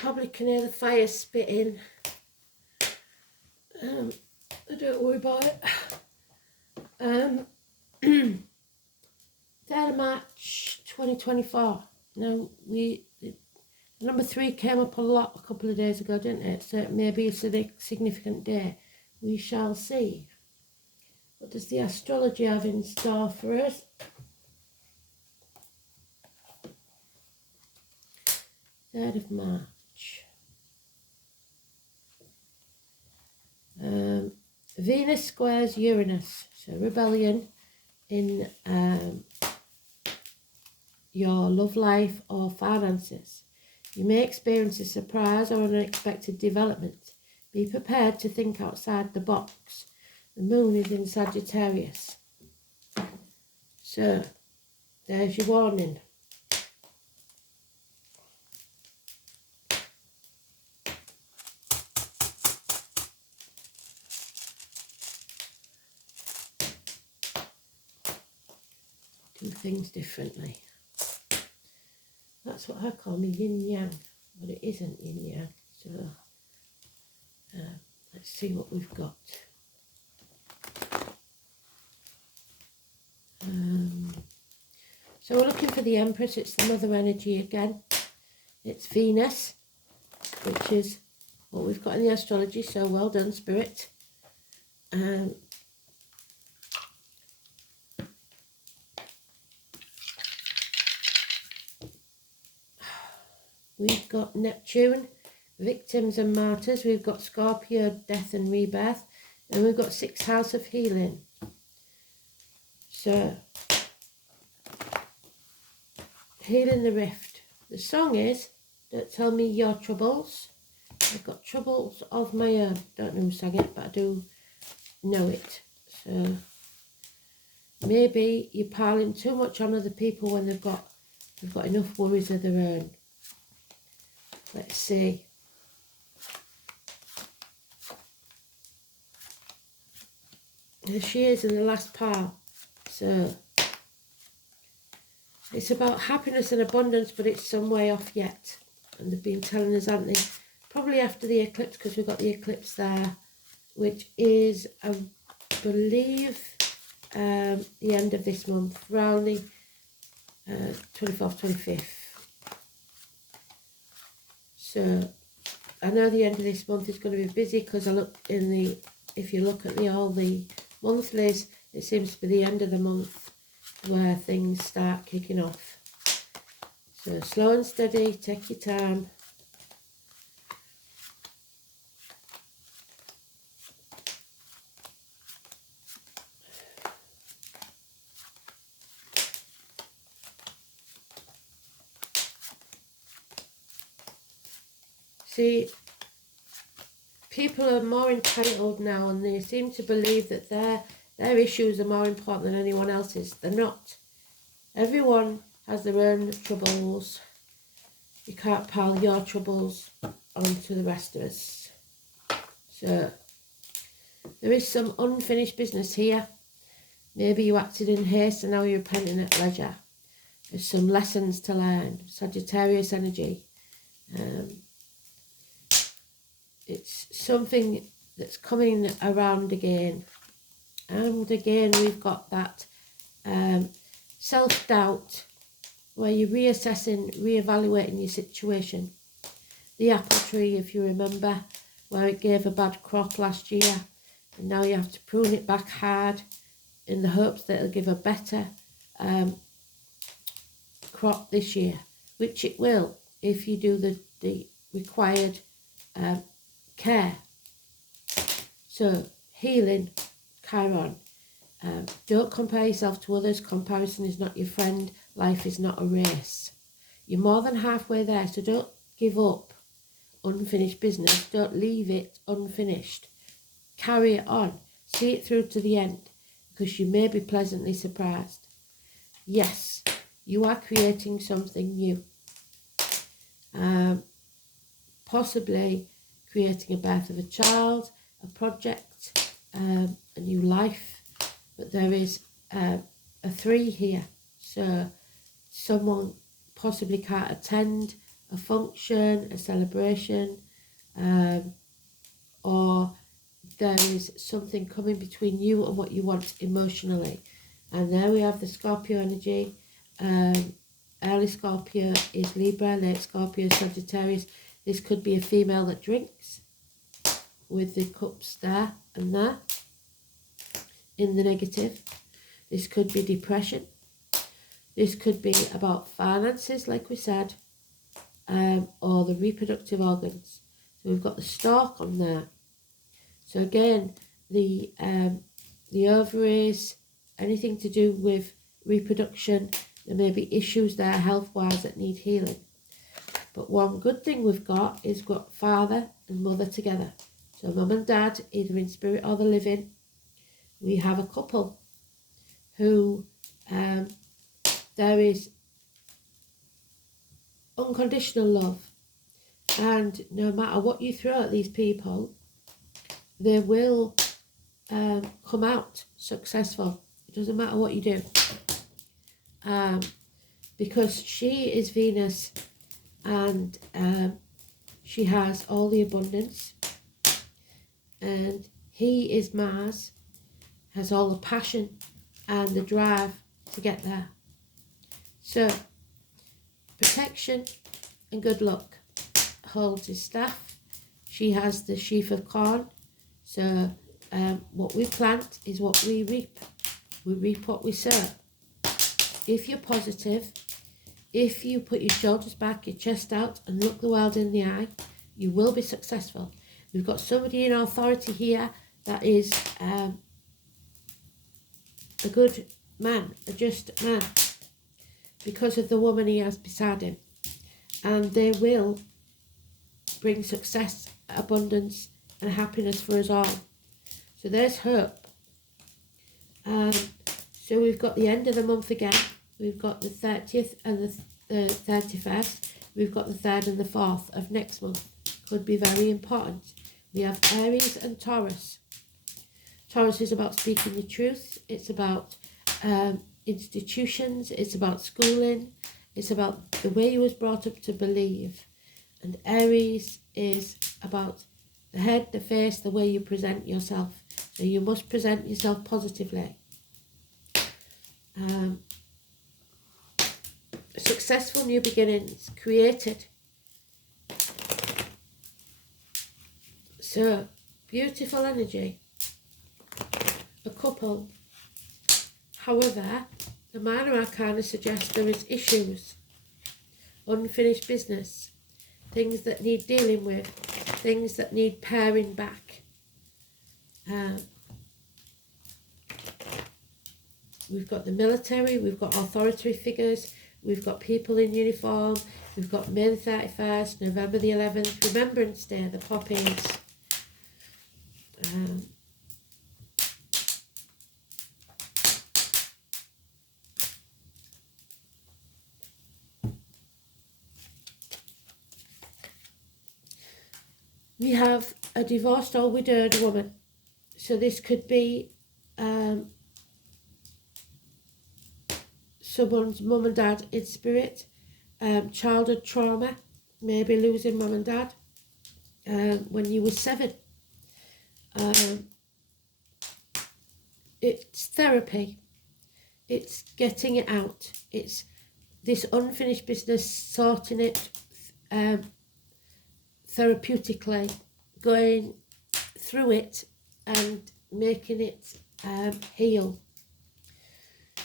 Probably can hear the fire spitting. Don't worry about it. 3rd of March 2024. Now, number 3 came up a lot a couple of days ago, didn't it? So it may be a significant day. We shall see. What does the astrology have in store for us? Third of March. Venus squares Uranus. So rebellion in your love life or finances. You may experience a surprise or unexpected development. Be prepared to think outside the box. The moon is in Sagittarius. So, there's your warning. Do things differently. That's what I call me yin-yang, but it isn't yin-yang. So, let's see what we've got. So we're looking for the Empress. It's the mother energy again. It's Venus, which is what we've got in the astrology. So well done, Spirit. We've got Neptune, victims and martyrs. We've got Scorpio, death and rebirth. And we've got 6th house of healing. So, healing the rift. The song is, don't tell me your troubles. I've got troubles of my own. Don't know who sang it, but I do know it. So, maybe you're piling too much on other people when they've got enough worries of their own. Let's see. There she is in the last pile. So, it's about happiness and abundance, but it's some way off yet. And they've been telling us, haven't they? Probably after the eclipse, because we've got the eclipse there, which is, I believe, the end of this month, around the 24th, 25th. So, I know the end of this month is going to be busy because if you look at all the monthlies, it seems to be the end of the month where things start kicking off. So, slow and steady, take your time. See, people are more entitled now, and they seem to believe that their issues are more important than anyone else's. They're not. Everyone has their own troubles. You can't pile your troubles onto the rest of us. So, there is some unfinished business here. Maybe you acted in haste and now you're repenting at leisure. There's some lessons to learn. Sagittarius energy. It's something that's coming around again. And again, we've got that self-doubt where you're reassessing, reevaluating your situation. The apple tree, if you remember, where it gave a bad crop last year. And now you have to prune it back hard in the hopes that it'll give a better crop this year. Which it will if you do the required care. So, healing, Chiron. Don't compare yourself to others. Comparison is not your friend. Life is not a race. You're more than halfway there, so don't give up unfinished business. Don't leave it unfinished. Carry it on. See it through to the end, because you may be pleasantly surprised. Yes, you are creating something new. Possibly creating a birth of a child, a project, a new life. But there is a 3 here. So someone possibly can't attend a function, a celebration, or there is something coming between you and what you want emotionally. And there we have the Scorpio energy. Early Scorpio is Libra, late Scorpio is Sagittarius. This could be a female that drinks, with the cups there and there in the negative. This could be depression. This could be about finances, like we said, or the reproductive organs. So we've got the stalk on there. So again, the ovaries, anything to do with reproduction, there may be issues there health-wise that need healing. But one good thing we've got is we've got father and mother together. So mum and dad, either in spirit or the living. We have a couple who there is unconditional love. And no matter what you throw at these people, they will come out successful. It doesn't matter what you do. Because she is Venus and she has all the abundance. And he is Mars, has all the passion and the drive to get there. So, protection and good luck. Holds his staff. She has the sheaf of corn. So, what we plant is what we reap. We reap what we sow. If you're positive, if you put your shoulders back, your chest out, and look the world in the eye, you will be successful. We've got somebody in authority here that is a good man, a just man, because of the woman he has beside him. And they will bring success, abundance, and happiness for us all. So there's hope. So we've got the end of the month again. We've got the 30th and the 31st. We've got the 3rd and the 4th of next month. Could be very important. We have Aries and Taurus. Taurus is about speaking the truth. It's about institutions. It's about schooling. It's about the way you was brought up to believe. And Aries is about the head, the face, the way you present yourself. So you must present yourself positively. Successful new beginnings created. So, beautiful energy. A couple. However, the minor arcana suggests there is issues. Unfinished business. Things that need dealing with. Things that need paring back. We've got the military, we've got authority figures, we've got people in uniform, we've got May the 31st, November the 11th, Remembrance Day, the poppies. We have a divorced or widowed woman. So this could be someone's mum and dad in spirit, childhood trauma, maybe losing mum and dad when you were 7. It's therapy. It's getting it out. It's this unfinished business, sorting it therapeutically, going through it and making it heal.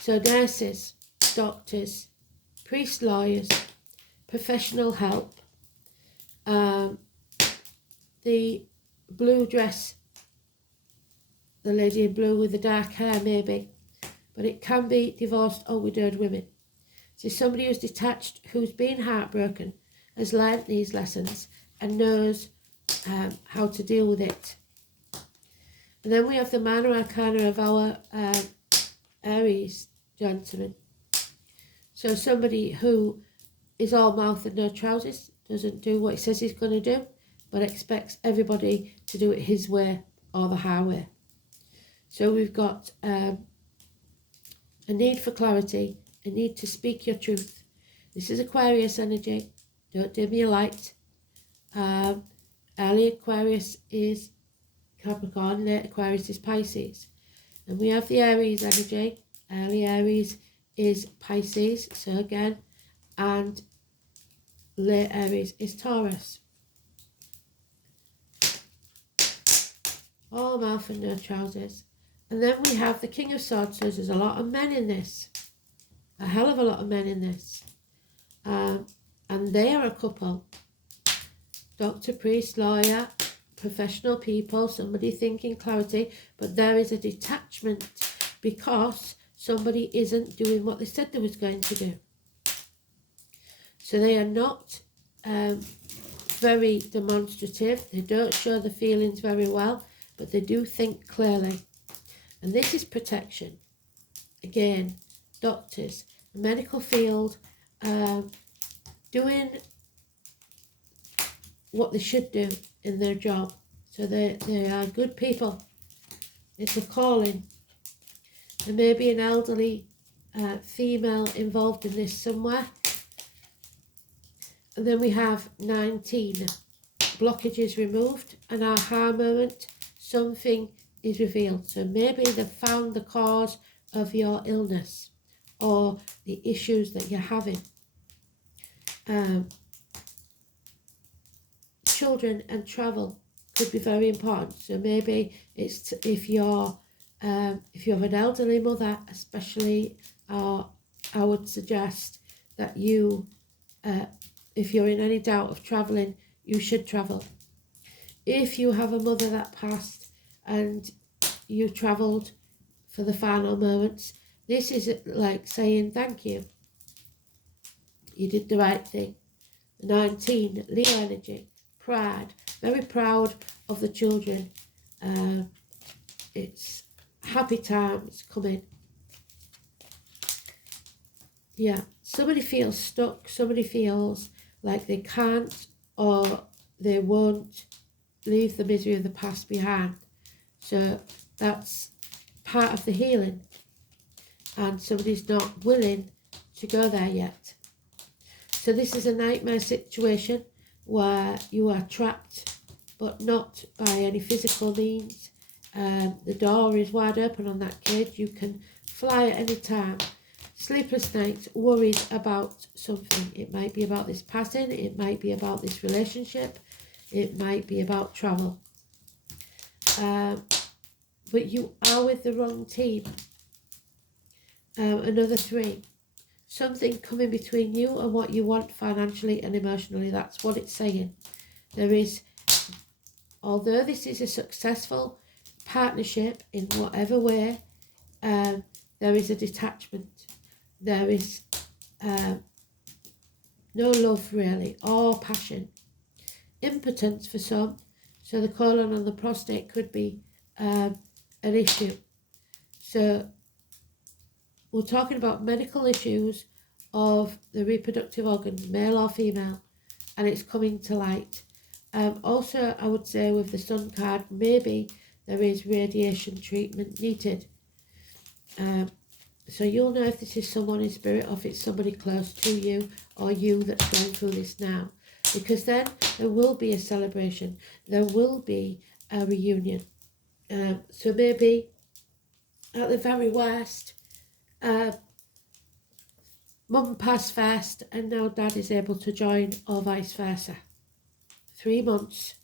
So nurses, doctors, priests, lawyers, professional help, the blue dress, the lady in blue with the dark hair maybe, but it can be divorced or widowed women. So somebody who's detached, who's been heartbroken, has learnt these lessons and knows how to deal with it. And then we have the minor arcana of our Aries gentleman. So somebody who is all mouth and no trousers, doesn't do what he says he's going to do, but expects everybody to do it his way or the highway. So we've got a need for clarity, a need to speak your truth. This is Aquarius energy. Don't dim your light. Early Aquarius is Capricorn, late Aquarius is Pisces. And we have the Aries energy. Early Aries is Pisces, so again, and late Aries is Taurus. All mouth and no trousers. And then we have the King of Swords, so there's a lot of men in this. A hell of a lot of men in this. And they are a couple. Doctor, priest, lawyer, professional people, somebody thinking clarity, but there is a detachment because somebody isn't doing what they said they was going to do. So they are not very demonstrative. They don't show the feelings very well, but they do think clearly. And this is protection. Again, doctors, the medical field, doing what they should do in their job. So they are good people. It's a calling. There may be an elderly female involved in this somewhere. And then we have 19. Blockages removed, an aha moment. Something is revealed. So maybe they've found the cause of your illness or the issues that you're having. Children and travel could be very important. So maybe it's if you have an elderly mother, especially, I would suggest that you, if you're in any doubt of travelling, you should travel. If you have a mother that passed and you travelled for the final moments, this is like saying thank you. You did the right thing. 19, Leo energy, pride, very proud of the children. It's happy time, it's coming. Yeah, somebody feels stuck, somebody feels like they can't or they won't leave the misery of the past behind. So that's part of the healing. And somebody's not willing to go there yet. So this is a nightmare situation where you are trapped, but not by any physical means. The door is wide open on that cage. You can fly at any time. Sleepless nights, worried about something. It might be about this passing. It might be about this relationship. It might be about travel. But you are with the wrong team. Another 3. Something coming between you and what you want financially and emotionally. That's what it's saying. There is, although this is a successful partnership in whatever way, there is a detachment. There is no love really, or passion. Impotence for some. So the colon and the prostate could be an issue. So we're talking about medical issues of the reproductive organs, male or female, and it's coming to light. Also, I would say with the Sun card, maybe there is radiation treatment needed. So you'll know if this is someone in spirit or if it's somebody close to you or you that's going through this now. Because then there will be a celebration. There will be a reunion. So maybe at the very worst, mum passed first and now dad is able to join, or vice versa. 3 months.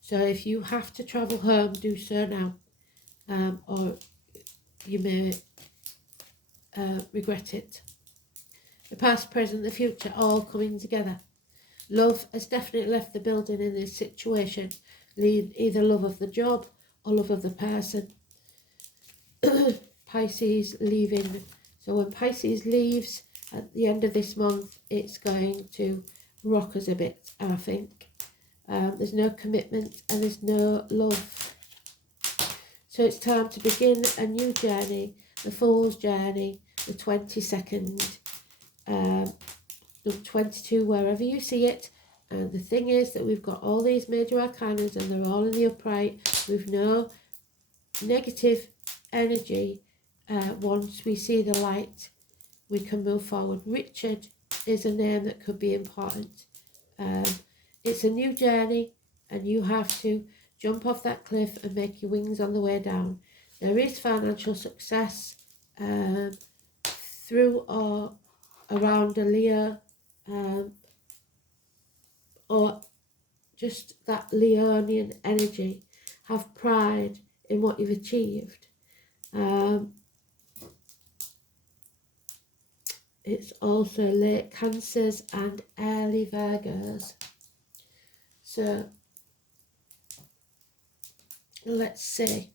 So if you have to travel home, do so now. Or you may regret it. The past, present, the future, all coming together. Love has definitely left the building in this situation. Either love of the job or love of the person. Pisces leaving. So when Pisces leaves at the end of this month, it's going to rock us a bit, I think. There's no commitment and there's no love. So it's time to begin a new journey, the Fool's Journey, the 22nd, the 22, wherever you see it. And the thing is that we've got all these major arcanas and they're all in the upright with no negative energy. Once we see the light, we can move forward. Richard is a name that could be important. It's a new journey, and you have to jump off that cliff and make your wings on the way down. There is financial success through or around a Leo, or just that Leonian energy. Have pride in what you've achieved. It's also late Cancers and early Virgos. So let's see.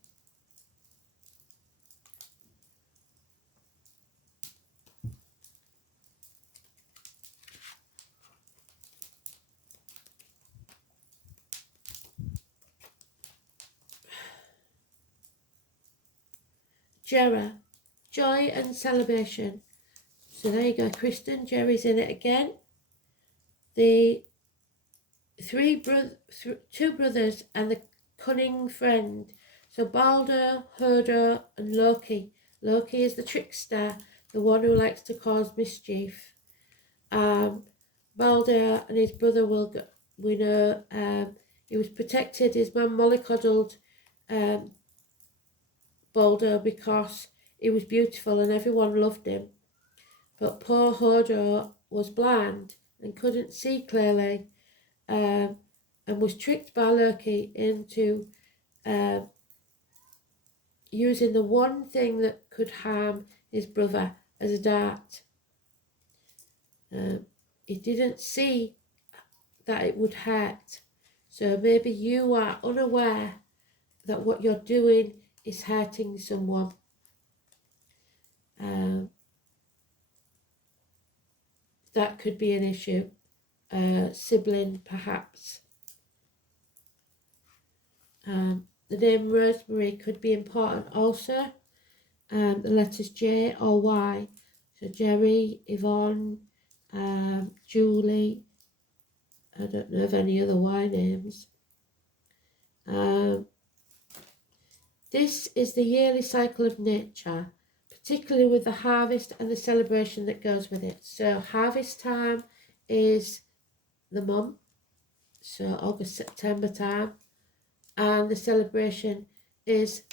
Jera, joy and celebration. So there you go, Kristen. Jerry's in it again. The two brothers and the cunning friend. So Balder, Hodor, and Loki. Loki is the trickster, the one who likes to cause mischief. Balder and his brother will go, we know he was protected. His mum mollycoddled Balder because he was beautiful and everyone loved him. But poor Hodor was blind and couldn't see clearly, and was tricked by Loki into using the one thing that could harm his brother as a dart. He didn't see that it would hurt. So maybe you are unaware that what you're doing is hurting someone. That could be an issue. Sibling, perhaps. The name Rosemary could be important also. The letters J or Y. So Jerry, Yvonne, Julie. I don't know of any other Y names. This is the yearly cycle of nature, particularly with the harvest and the celebration that goes with it. So harvest time is the month, so August, September time, and the celebration is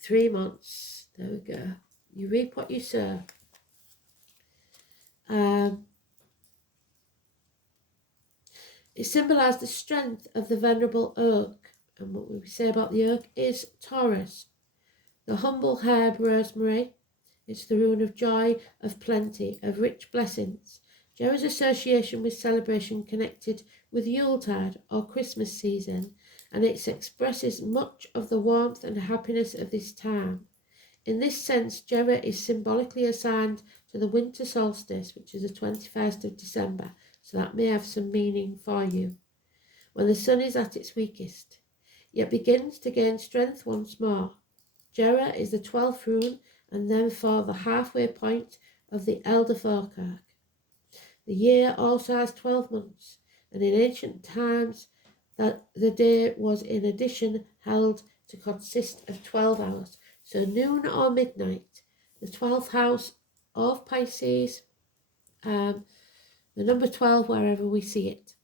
3 months. There we go. You reap what you sow. It symbolised the strength of the venerable oak, and what we say about the oak is Taurus. The humble herb rosemary, it's the rune of joy, of plenty, of rich blessings. Jera's association with celebration connected with Yuletide or Christmas season, and it expresses much of the warmth and happiness of this time. In this sense, Jera is symbolically assigned to the winter solstice, which is the 21st of December, so that may have some meaning for you, when the sun is at its weakest, yet begins to gain strength once more. Jera is the 12th rune and therefore the halfway point of the Elder Folk arc. The year also has 12 months, and in ancient times that the day was in addition held to consist of 12 hours. So noon or midnight, the 12th house of Pisces, the number 12 wherever we see it.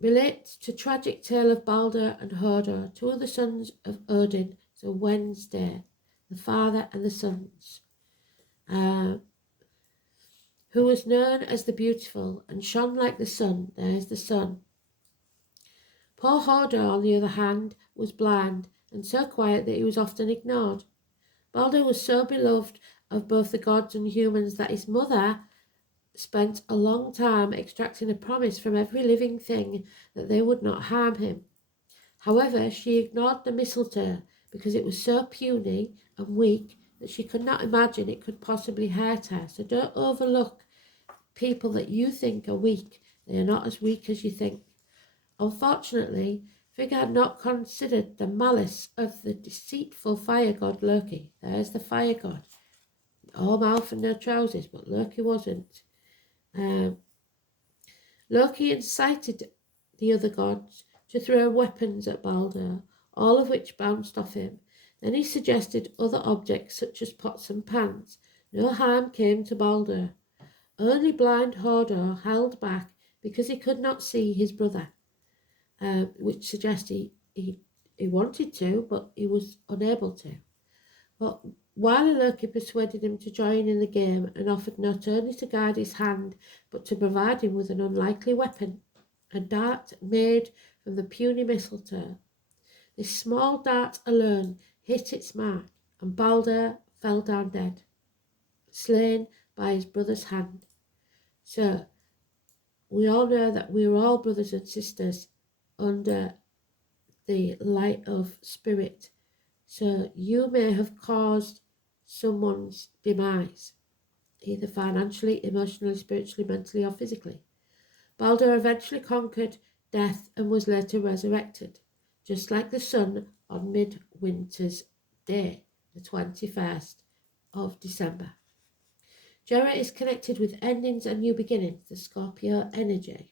Relates to tragic tale of Balder and Hodor, two of the sons of Odin, so Wednesday, the father and the sons, who was known as the beautiful and shone like the sun. There's the sun. Poor Hodor, on the other hand, was blind and so quiet that he was often ignored. Balder was so beloved of both the gods and humans that his mother spent a long time extracting a promise from every living thing that they would not harm him. However, she ignored the mistletoe because it was so puny and weak that she could not imagine it could possibly hurt her. So don't overlook people that you think are weak. They are not as weak as you think. Unfortunately, Frigga had not considered the malice of the deceitful fire god Loki. There's the fire god. All mouth and no trousers, but Loki wasn't. Loki incited the other gods to throw weapons at Balder, all of which bounced off him. Then he suggested other objects such as pots and pans. No harm came to Balder. Only blind Hodor held back because he could not see his brother, which suggests he wanted to, but he was unable to. But while Loki persuaded him to join in the game and offered not only to guide his hand, but to provide him with an unlikely weapon, a dart made from the puny mistletoe. This small dart alone hit its mark, and Balder fell down dead, slain by his brother's hand. So, we all know that we are all brothers and sisters under the light of spirit. So, you may have caused someone's demise, either financially, emotionally, spiritually, mentally, or physically. Balder eventually conquered death and was later resurrected, just like the sun on midwinter's day, the 21st of December. Jera is connected with endings and new beginnings, the Scorpio energy.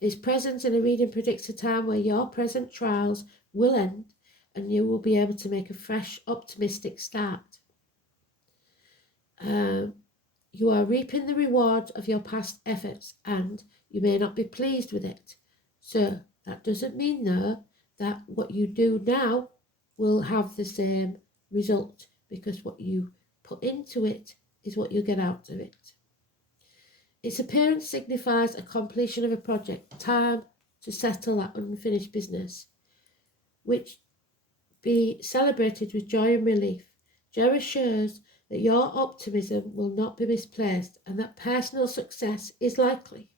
His presence in a reading predicts a time where your present trials will end and you will be able to make a fresh, optimistic start. You are reaping the rewards of your past efforts and you may not be pleased with it. So that doesn't mean, though, that what you do now will have the same result, because what you put into it is what you get out of it. Its appearance signifies a completion of a project, time to settle that unfinished business, which be celebrated with joy and relief. Jera shows that your optimism will not be misplaced and that personal success is likely.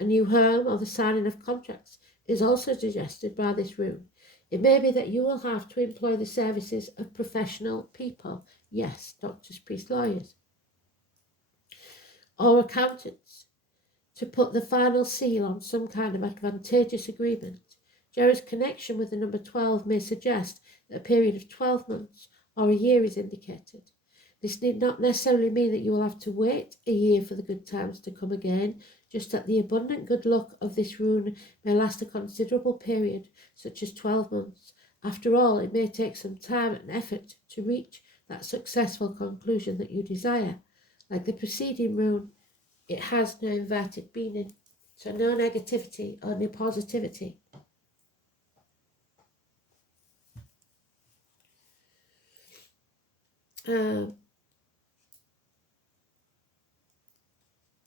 A new home or the signing of contracts is also suggested by this rune. It may be that you will have to employ the services of professional people, yes, doctors, priests, lawyers, or accountants, to put the final seal on some kind of advantageous agreement. Jera's connection with the number 12 may suggest that a period of 12 months or a year is indicated. This need not necessarily mean that you will have to wait a year for the good times to come again, just that the abundant good luck of this rune may last a considerable period, such as 12 months. After all, it may take some time and effort to reach that successful conclusion that you desire. Like the preceding rune, it has no inverted meaning, so no negativity, only positivity.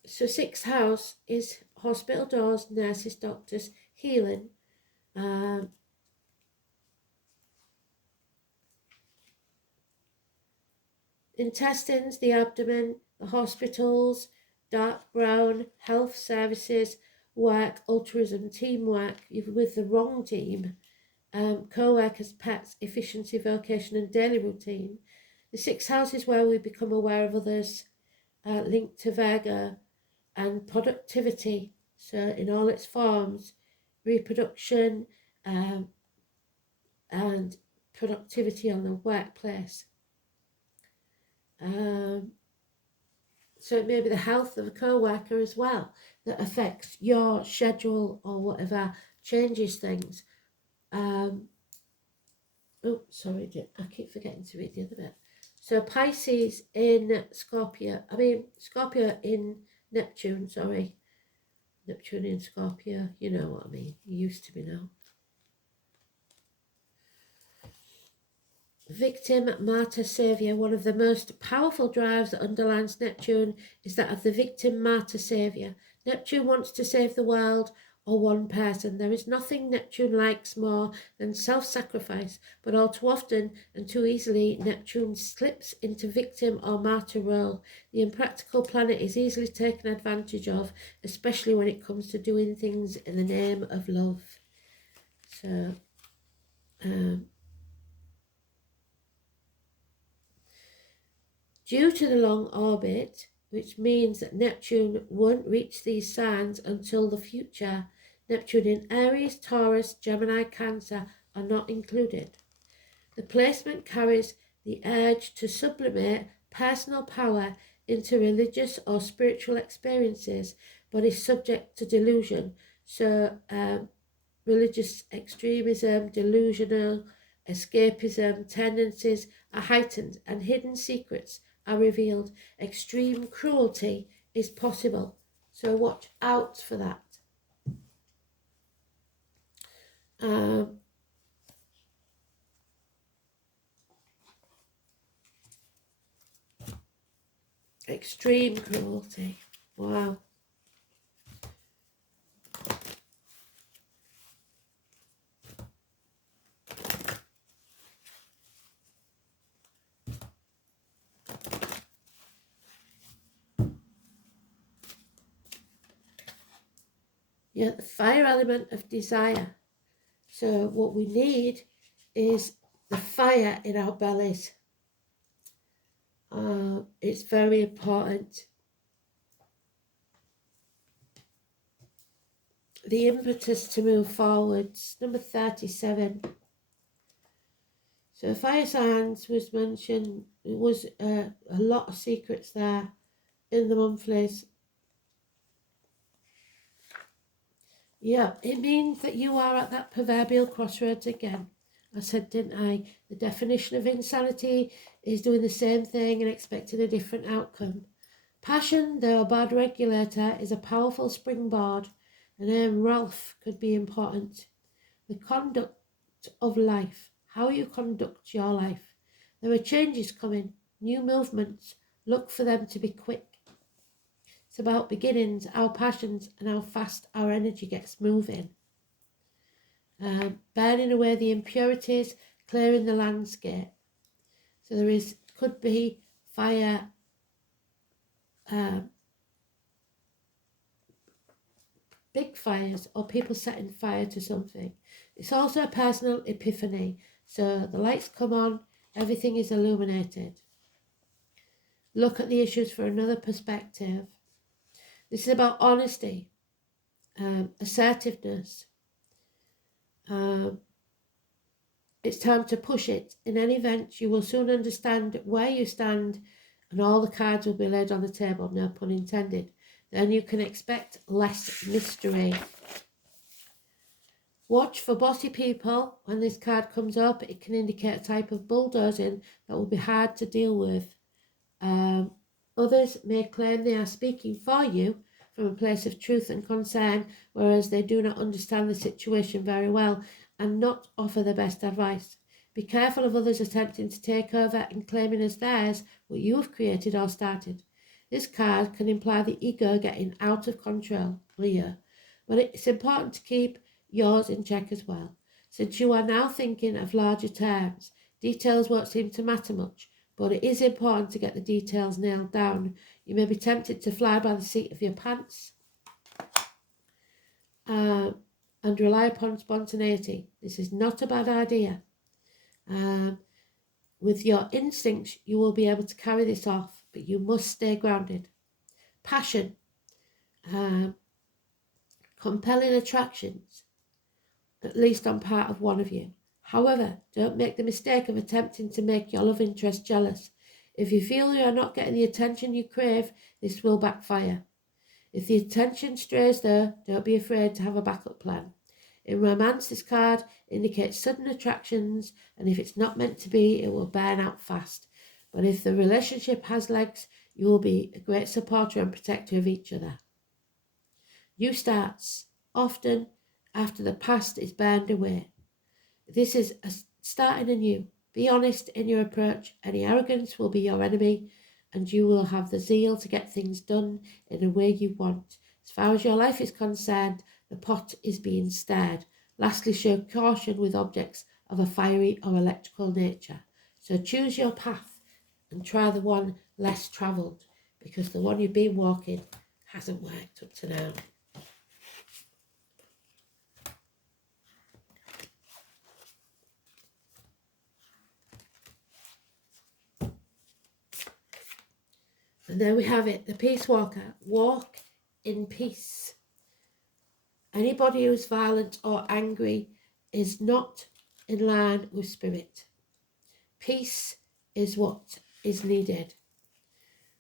So sixth house is hospital doors, nurses, doctors, healing. Intestines, the abdomen, the hospitals, dark brown, health services, work, altruism, teamwork, even with the wrong team, co-workers, pets, efficiency, vocation and daily routine. The sixth house is where we become aware of others, linked to Virgo, and productivity, so in all its forms, reproduction and productivity on the workplace. So it may be the health of a co-worker as well that affects your schedule or whatever, changes things. Oh, sorry, I keep forgetting to read the other bit. So Pisces in Scorpio in Neptune, sorry. Neptune in Scorpio, you know what I mean. You used to be now. Victim, martyr, saviour. One of the most powerful drives that underlines Neptune is that of the victim, martyr, saviour. Neptune wants to save the world or one person. There is nothing Neptune likes more than self-sacrifice, but all too often and too easily Neptune slips into victim or martyr role. The impractical planet is easily taken advantage of, especially when it comes to doing things in the name of love. So, due to the long orbit, which means that Neptune won't reach these signs until the future, Neptune in Aries, Taurus, Gemini, Cancer are not included. The placement carries the urge to sublimate personal power into religious or spiritual experiences, but is subject to delusion. So religious extremism, delusional, escapism, tendencies are heightened, and hidden secrets are revealed. Extreme cruelty is possible, so watch out for that. Extreme cruelty. Wow. Yeah, the fire element of desire. So what we need is the fire in our bellies. It's very important. The impetus to move forwards. Number 37. So fire signs was mentioned. It was a lot of secrets there in the monthlies. Yeah, it means that you are at that proverbial crossroads again. I said, didn't I? The definition of insanity is doing the same thing and expecting a different outcome. Passion, though a bad regulator, is a powerful springboard. The name Ralph could be important. The conduct of life, how you conduct your life. There are changes coming, new movements. Look for them to be quick. It's about beginnings, our passions, and how fast our energy gets moving. Burning away the impurities, clearing the landscape. So could be fire, big fires, or people setting fire to something. It's also a personal epiphany. So the lights come on, everything is illuminated. Look at the issues from another perspective. This is about honesty, assertiveness. It's time to push it. In any event, you will soon understand where you stand and all the cards will be laid on the table, no pun intended. Then you can expect less mystery. Watch for bossy people. When this card comes up, it can indicate a type of bulldozing that will be hard to deal with. Others may claim they are speaking for you from a place of truth and concern, whereas they do not understand the situation very well and not offer the best advice. Be careful of others attempting to take over and claiming as theirs what you have created or started. This card can imply the ego getting out of control, Leo, but it's important to keep yours in check as well. Since you are now thinking of larger terms, details won't seem to matter much, but it is important to get the details nailed down. You may be tempted to fly by the seat of your pants and rely upon spontaneity. This is not a bad idea. With your instincts, you will be able to carry this off, but you must stay grounded. Passion, compelling attractions, at least on part of one of you. However, don't make the mistake of attempting to make your love interest jealous. If you feel you are not getting the attention you crave, this will backfire. If the attention strays though, don't be afraid to have a backup plan. In romance, this card indicates sudden attractions, and if it's not meant to be, it will burn out fast. But if the relationship has legs, you will be a great supporter and protector of each other. New starts, often after the past is burned away. This is starting anew. Be honest in your approach. Any arrogance will be your enemy, and you will have the zeal to get things done in a way you want. As far as your life is concerned, the pot is being stirred. Lastly, show caution with objects of a fiery or electrical nature. So choose your path and try the one less travelled, because the one you've been walking hasn't worked up to now. And there we have it, the Peace Walker. Walk in peace. Anybody who's violent or angry is not in line with spirit. Peace is what is needed.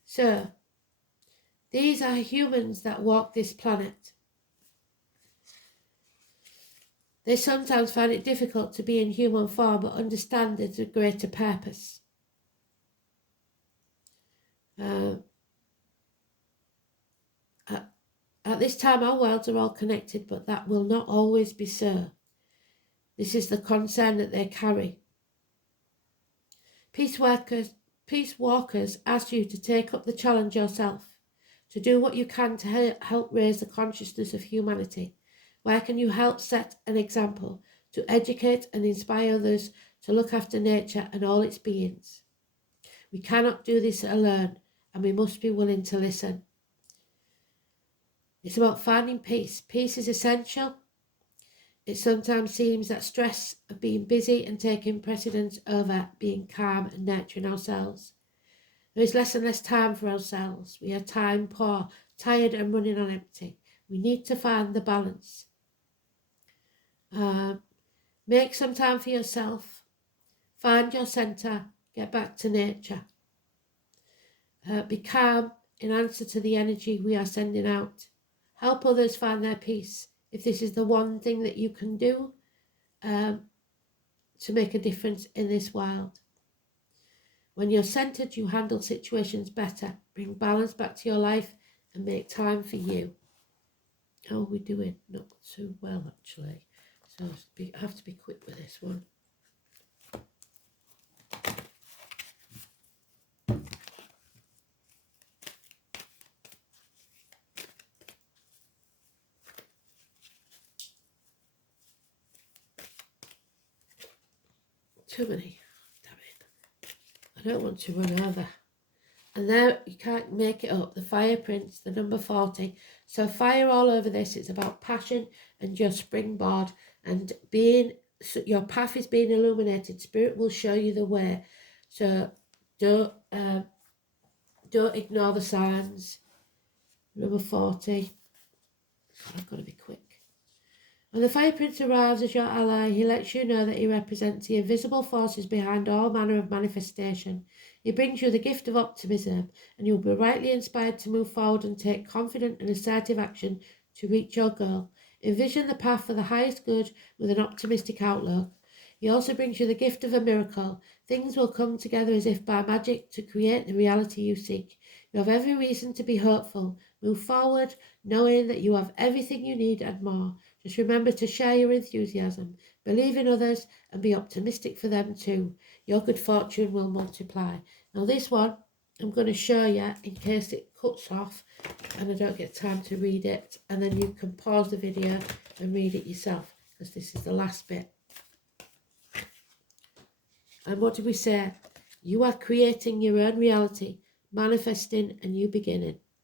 So, these are humans that walk this planet. They sometimes find it difficult to be in human form but understand there's a greater purpose. At this time, our worlds are all connected, but that will not always be so. This is the concern that they carry. Peace walkers ask you to take up the challenge yourself, to do what you can to help raise the consciousness of humanity. Where can you help set an example, to educate and inspire others to look after nature and all its beings? We cannot do this alone, and we must be willing to listen. It's about finding peace. Peace is essential. It sometimes seems that stress of being busy and taking precedence over being calm and nurturing ourselves. There is less and less time for ourselves. We are time poor, tired and running on empty. We need to find the balance. Make some time for yourself. Find your centre. Get back to nature. Be calm in answer to the energy we are sending out. Help others find their peace. If this is the one thing that you can do to make a difference in this world. When you're centered, you handle situations better, bring balance back to your life, and make time for you. How are we doing? Not too well, actually. So I have to be quick with this one. Too many. Damn it. I don't want to run over. And there, you can't make it up. The Fire Prince, the number 40. So fire all over this. It's about passion and your springboard and your path is being illuminated. Spirit will show you the way. So don't ignore the signs. Number 40. God, I've got to be quick. When the Fire Prince arrives as your ally, he lets you know that he represents the invisible forces behind all manner of manifestation. He brings you the gift of optimism, and you'll be rightly inspired to move forward and take confident and assertive action to reach your goal. Envision the path for the highest good with an optimistic outlook. He also brings you the gift of a miracle. Things will come together as if by magic to create the reality you seek. You have every reason to be hopeful. Move forward, knowing that you have everything you need and more. Just remember to share your enthusiasm, believe in others, and be optimistic for them too. Your good fortune will multiply. Now this one, I'm going to show you in case it cuts off and I don't get time to read it. And then you can pause the video and read it yourself, because this is the last bit. And what do we say? You are creating your own reality, manifesting a new beginning.